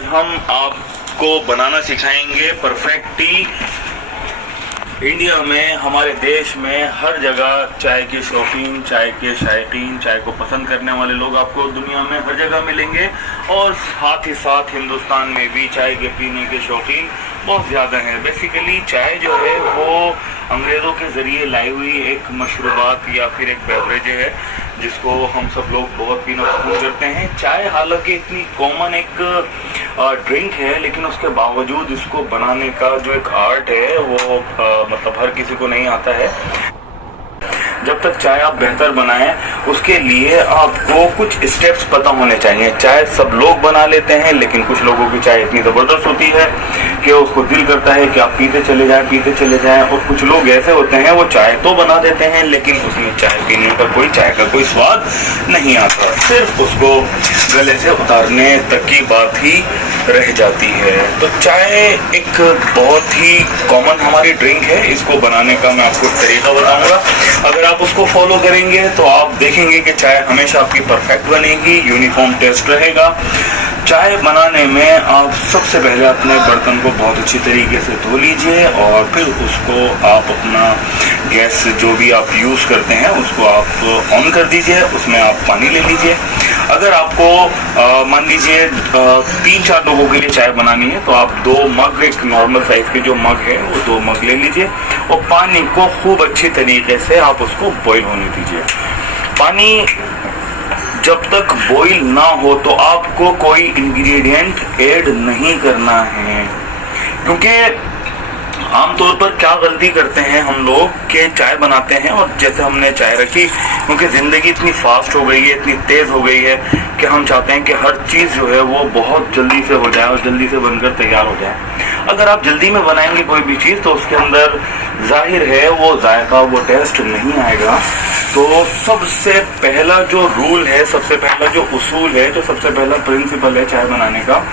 आज हम आपको बनाना सिखाएंगे परफेक्ट टी। इंडिया में, हमारे देश में हर जगह चाय के शौकीन, चाय के शायकीन, चाय को पसंद करने वाले लोग आपको दुनिया में हर जगह मिलेंगे। और साथ ही साथ हिंदुस्तान में भी चाय के पीने के शौकीन बहुत ज़्यादा हैं। बेसिकली चाय जो है वो अंग्रेज़ों के ज़रिए लाई हुई एक मशरूबात या फिर एक बेवरेज है जिसको हम सब लोग बहुत पीना पसंद करते हैं। चाय हालांकि इतनी कॉमन एक ड्रिंक है, लेकिन उसके बावजूद इसको बनाने का जो एक आर्ट है वो मतलब हर किसी को नहीं आता है। जब तक चाय आप बेहतर बनाएं उसके लिए आपको कुछ स्टेप्स पता होने चाहिए। चाय सब लोग बना लेते हैं, लेकिन कुछ लोगों की चाय इतनी ज़बरदस्त होती है कि उसको दिल करता है कि आप पीते चले जाएं। और कुछ लोग ऐसे होते हैं वो चाय तो बना देते हैं लेकिन उसमें चाय पीने का कोई स्वाद नहीं आता, सिर्फ उसको गले से उतारने तक की बात ही रह जाती है। तो चाय एक बहुत ही कॉमन हमारी ड्रिंक है। इसको बनाने का मैं आपको तरीका बताऊंगा। अगर आप उसको फॉलो करेंगे तो आप देखेंगे कि चाय हमेशा आपकी परफेक्ट बनेगी, यूनिफॉर्म टेस्ट रहेगा। चाय बनाने में आप सबसे पहले अपने बर्तन को बहुत अच्छी तरीके से धो लीजिए और फिर उसको आप अपना गैस जो भी आप यूज़ करते हैं उसको आप ऑन कर दीजिए। उसमें आप पानी ले लीजिए। अगर आपको मान लीजिए 3-4 लोगों के लिए चाय बनानी है तो आप 2 मग, एक नॉर्मल साइज के जो मग है वो 2 मग ले लीजिए और पानी को खूब अच्छी तरीके से आप उसको बॉईल होने दीजिए। पानी जब तक बॉईल ना हो तो आपको कोई इंग्रेडिएंट ऐड नहीं करना है, क्योंकि आमतौर पर क्या गलती करते हैं हम लोग कि चाय बनाते हैं और जैसे हमने चाय रखी, क्योंकि ज़िंदगी इतनी फास्ट हो गई है, इतनी तेज़ हो गई है कि हम चाहते हैं कि हर चीज़ जो है वो बहुत जल्दी से हो जाए और जल्दी से बनकर तैयार हो जाए। अगर आप जल्दी में बनाएंगे कोई भी चीज़ तो उसके अंदर जाहिर है वो जायका, वो टेस्ट नहीं आएगा। तो सबसे पहला जो रूल है, सबसे पहला जो उसूल है, जो सबसे पहला प्रिंसिपल है चाय बनाने का,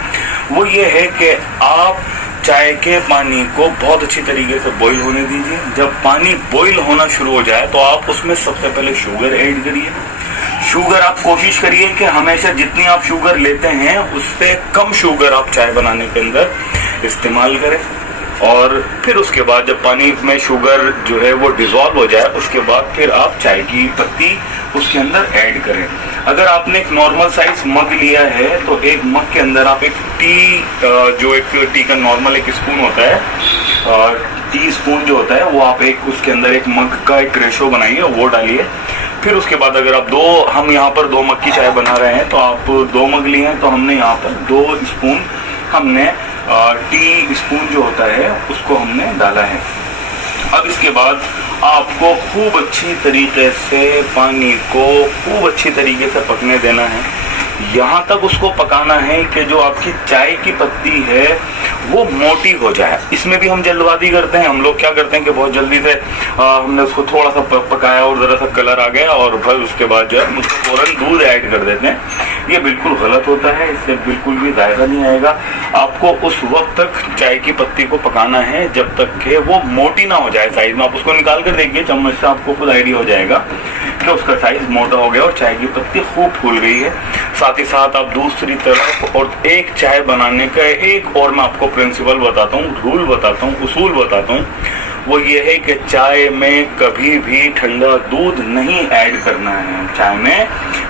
वो ये है कि आप चाय के पानी को बहुत अच्छी तरीके से बॉईल होने दीजिए। जब पानी बॉईल होना शुरू हो जाए तो आप उसमें सबसे पहले शुगर ऐड करिए। शुगर आप कोशिश करिए कि हमेशा जितनी आप शुगर लेते हैं उससे कम शुगर आप चाय बनाने के अंदर इस्तेमाल करें। और फिर उसके बाद जब पानी में शुगर जो है वो डिज़ोल्व हो जाए उसके बाद फिर आप चाय की पत्ती उसके अंदर ऐड करें। अगर आपने एक नॉर्मल साइज मग लिया है तो एक मग के अंदर आप एक जो एक टी का नॉर्मल एक स्पून होता है, टी स्पून जो होता है वो आप उसके अंदर एक मग का एक रेशो बनाइए, वो डालिए। फिर उसके बाद अगर आप हम यहाँ पर 2 मग की चाय बना रहे हैं तो आप 2 मग लिए हैं तो हमने यहाँ पर 2 स्पून हमने टी स्पून जो होता है उसको हमने डाला है। अब इसके बाद आपको खूब अच्छी तरीके से पानी को खूब अच्छी तरीके से पकने देना है। यहाँ तक उसको पकाना है कि जो आपकी चाय की पत्ती है वो मोटी हो जाए। इसमें भी हम जल्दबाजी करते हैं। हम लोग क्या करते हैं कि बहुत जल्दी से हमने उसको थोड़ा सा पकाया और ज़रा सा कलर आ गया और फिर उसके बाद जो है उसको फ़ौरन दूध ऐड कर देते हैं। ये बिल्कुल गलत होता है, इससे बिल्कुल भी जायका नहीं आएगा। आपको उस वक्त तक चाय की पत्ती को पकाना है जब तक कि वो मोटी ना हो जाए साइज में। आप उसको निकाल कर देखिए चम्मच से, आपको खुद आइडिया हो जाएगा कि उसका साइज मोटा हो गया और चाय की पत्ती खूब फूल गई है। साथ ही साथ आप दूसरी तरफ और एक चाय बनाने का एक और मैं आपको प्रिंसिपल बताता हूँ, रूल बताता हूँ, उसूल बताता हूँ। वो ये है कि चाय में कभी भी ठंडा दूध नहीं ऐड करना है। चाय में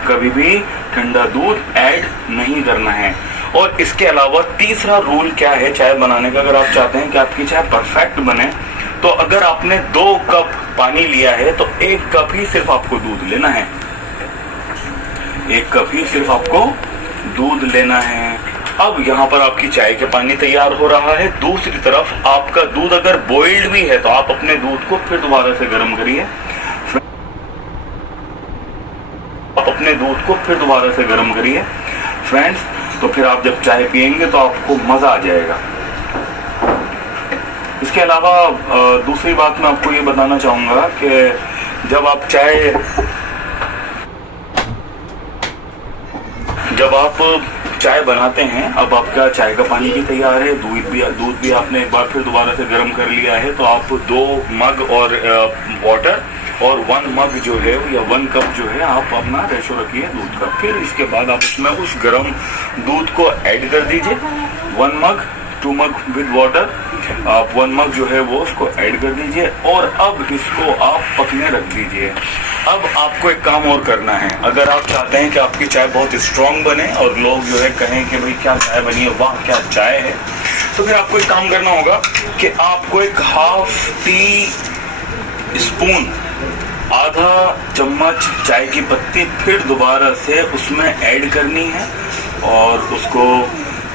कभी भी ठंडा दूध ऐड नहीं करना है। और इसके अलावा तीसरा रूल क्या है चाय बनाने का, अगर आप चाहते हैं कि आपकी चाय परफेक्ट बने तो अगर आपने 2 कप पानी लिया है तो 1 कप ही सिर्फ आपको दूध लेना है। 1 कप ही सिर्फ आपको दूध लेना है। अब यहाँ पर आपकी चाय के पानी तैयार हो रहा है। दूसरी तरफ आपका दूध अगर बॉइल्ड भी है तो आप अपने दूध को फिर दोबारा से गर्म करिए। आप अपने दूध को फिर दोबारा से गर्म करिए फ्रेंड्स, तो फिर आप जब चाय पियेंगे तो आपको मज़ा आ जाएगा। इसके अलावा दूसरी बात मैं आपको ये बताना चाहूँगा कि जब आप चाय बनाते हैं, अब आपका चाय का पानी भी तैयार है, दूध भी आपने एक बार फिर दोबारा से गर्म कर लिया है, तो आप 2 मग और वाटर और 1 मग जो है या 1 कप जो है आप अपना रेशो रखिए दूध का। फिर इसके बाद आप उसमें उस गर्म दूध को ऐड कर दीजिए। 1 मग 2 मग विद वाटर, आप 1 मग जो है वो उसको ऐड कर दीजिए और अब इसको आप पकने रख दीजिए। अब आपको एक काम और करना है, अगर आप चाहते हैं कि आपकी चाय बहुत स्ट्रांग बने और लोग जो है कहें कि भाई क्या चाय बनी है, वाह क्या चाय है, तो फिर आपको एक काम करना होगा कि आपको एक हाफ टी स्पून, आधा चम्मच चाय की पत्ती फिर दोबारा से उसमें ऐड करनी है। और उसको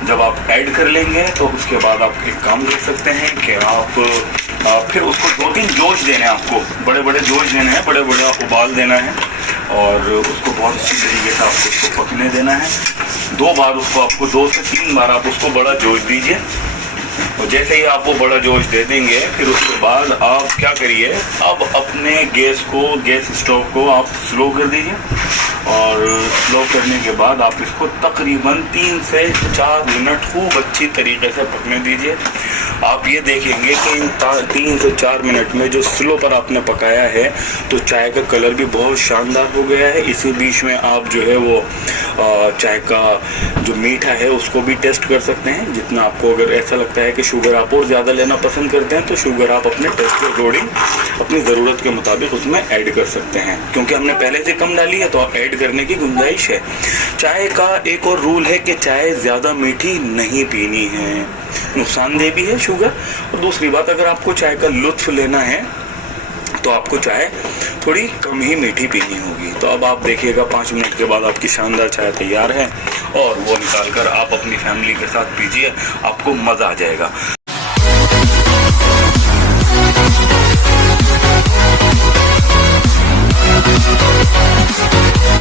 जब आप ऐड कर लेंगे तो उसके बाद आप एक काम कर सकते हैं कि आप फिर उसको 2-3 जोश देने हैं, आपको बड़े बड़े जोश देने हैं, बड़े बड़े उबाल देना है और उसको बहुत अच्छी तरीके से आपको उसको पकने देना है। 2 बार उसको, आपको 2 से 3 बार आप उसको बड़ा जोश दीजिए और जैसे ही आप वो बड़ा जोश दे देंगे फिर उसके बाद आप क्या करिए, अब अपने गैस स्टोव को आप स्लो कर दीजिए और स्लो करने के बाद आप इसको तकरीबन 3 से 4 मिनट खूब अच्छी तरीके से पकने दीजिए। आप ये देखेंगे कि इन 3 से 4 मिनट में जो स्लो पर आपने पकाया है तो चाय का कलर भी बहुत शानदार हो गया है। इसी बीच में आप जो है वो चाय का जो मीठा है उसको भी टेस्ट कर सकते हैं। जितना आपको अगर ऐसा लगता है कि शुगर आप और ज़्यादा लेना पसंद करते हैं तो शुगर आप अपने टेस्ट के अकॉर्डिंग अपनी ज़रूरत के मुताबिक उसमें ऐड कर सकते हैं, क्योंकि हमने पहले से कम डाली है तो आप ऐड करने की गुंजाइश है। चाय का एक और रूल है कि चाय ज़्यादा मीठी नहीं पीनी है, नुकसानदेह भी है शुगर। और दूसरी बात, अगर आपको चाय का लुत्फ लेना है तो आपको चाय थोड़ी कम ही मीठी पीनी होगी। तो अब आप देखिएगा 5 मिनट के बाद आपकी शानदार चाय तैयार है और वो निकाल कर आप अपनी फैमिली के साथ पीजिए, आपको मज़ा आ जाएगा।